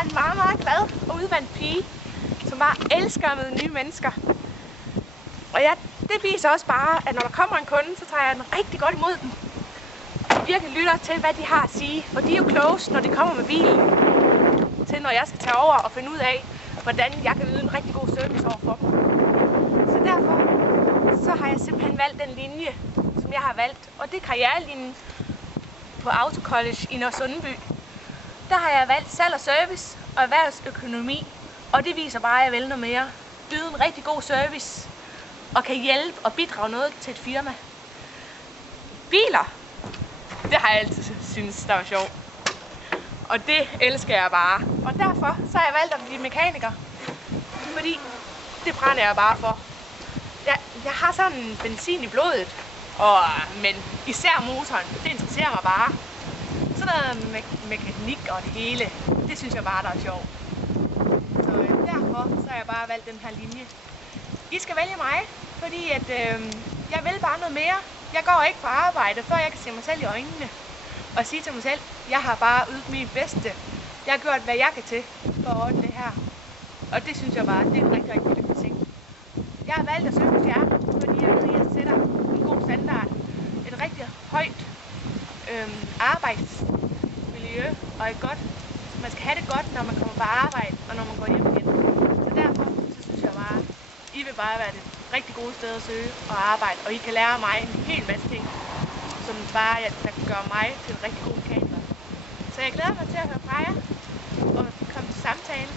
er en meget, meget glad og udvandt pige, som bare elsker at møde nye mennesker. Og det viser også bare, at når der kommer en kunde, så tager jeg den rigtig godt imod dem. Og virkelig lytter til, hvad de har at sige. For de er jo klogest, når de kommer med bilen, til når jeg skal tage over og finde ud af, hvordan jeg kan yde en rigtig god service over for dem. Så derfor så har jeg simpelthen valgt den linje, som jeg har valgt. Og det er karrierelinjen på Auto College i Nørresundby. Der har jeg valgt salg og service og erhvervsøkonomi. Og det viser bare, at jeg vil noget mere. Yde en rigtig god service og kan hjælpe og bidrage noget til et firma. Biler, det har jeg altid syntes, der var sjovt. Og det elsker jeg bare. Og derfor så har jeg valgt at blive mekaniker. Fordi det brænder jeg bare for. Jeg har sådan en benzin i blodet. Men især motoren, det interesserer mig bare. Sådan noget mekanik og det hele, det synes jeg bare, der er sjovt. Så derfor så har jeg bare valgt den her linje. I skal vælge mig, fordi at, jeg vil bare noget mere. Jeg går ikke på arbejde, før jeg kan se mig selv i øjnene. Og sige til mig selv, jeg har bare ydet mit bedste. Jeg har gjort, hvad jeg kan til for at ordne det her. Og det synes jeg bare, det er en rigtig, rigtig vigtig ting. Jeg har valgt at søge hos jer, fordi jeg ved, at jeg sætter en god standard. Et rigtig højt arbejdsmiljø og et godt. Man skal have det godt, når man kommer på arbejde og når man går hjem igen. Så derfor så synes jeg bare, I vil bare være det rigtig gode sted at søge og arbejde. Og I kan lære mig en hel masse ting, som bare der kan gøre mig til en rigtig god mekaniker. Så jeg glæder mig til at høre fra jer og komme til samtale.